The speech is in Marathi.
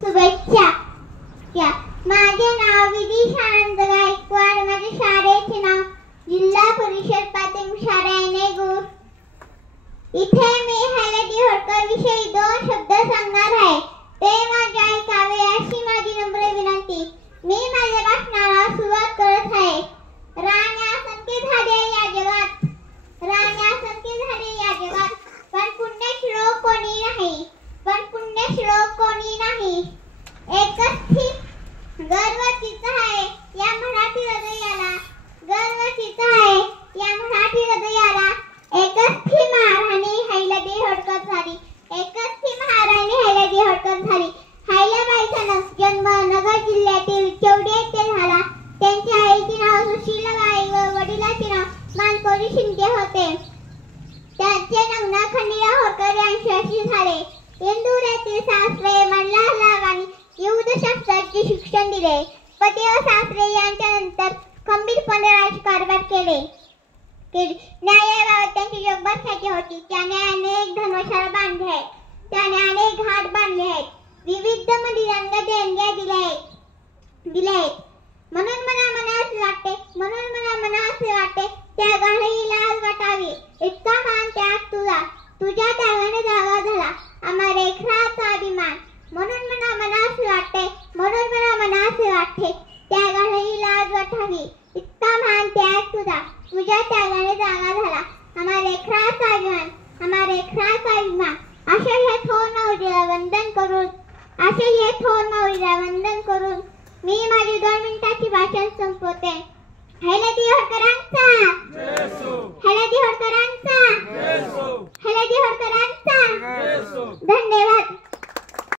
शुभेच्छा. माझे नाव विदिशा आनंद गायकवाड. माझ्या शाळेचे नाव जिल्हा परिषद प्राथमिक शाळा येणेगूर. इथे मी हळदी होळकर विषयी 2 शब्द सांगणार आहे. ते माझे ऐकावे अशी माझी नम्र विनंती. मी माझ्या भाषणाला सुरुवात करत आहे. राण्यासारखे झाले या जगात, राण्यासारखे झाले या जगात, पण पुण्यश्लोक कोणी नाही, पण पुण्यश्लोक कोणी नाही. एकच थी गर्वचीच आहे या मराठी हृदयाला, गर्वचीच आहे या मराठी हृदयाला. एकच थी महाराणी हळदी होळकर झाली, एकच थी महाराणी हळदी होळकर झाली. हायलाबाईचा जन्म नगर जिल्ह्यातील चौंडी येथे झाला. त्यांच्या आईचे नाव सुशीलाबाई व वडिलांचे नाव मानकोरी शिंदे होते. त्यांचे लग्न खंडीराव होळकर यांच्याशी झाले. इंदूर येथील सासरे मल्हाररावांनी युद्धशास्त्राचे शिक्षण दिले. पती व सासरे यांच्यानंतर खंबीरपणे राजकारभार केले. न्यायाबाबत त्यांची जगभर ख्याती होती. त्याने अनेक धर्मशाळा बांधल्या आहेत, त्याने अनेक घाट बांधले आहेत, विविध मंदिरांना देणग्या दिल्या आहेत. म्हणून मला असे वाटते, त्यागाने लाज वाटावी. इतका मान त्याग तुझा, तुझ्या त्यागाने जागा झाला आम्हा लेकराचा अभिमान. म्हणून मला असे वाटते, त्यागाने लाज वाटावी. इतका मान त्याग तुझा, तुझ्या त्यागाने जागा झाला आम्हा लेकराचा अभिमान, आम्हा लेकराचा अभिमान. असे हे थोर माऊलीला वंदन करून मी माझी 2 मिनिटाची भाषण संपवते. हळदी होळकरांचा, हळदी होळकरांचा, हळदी होळकरांचा. धन्यवाद.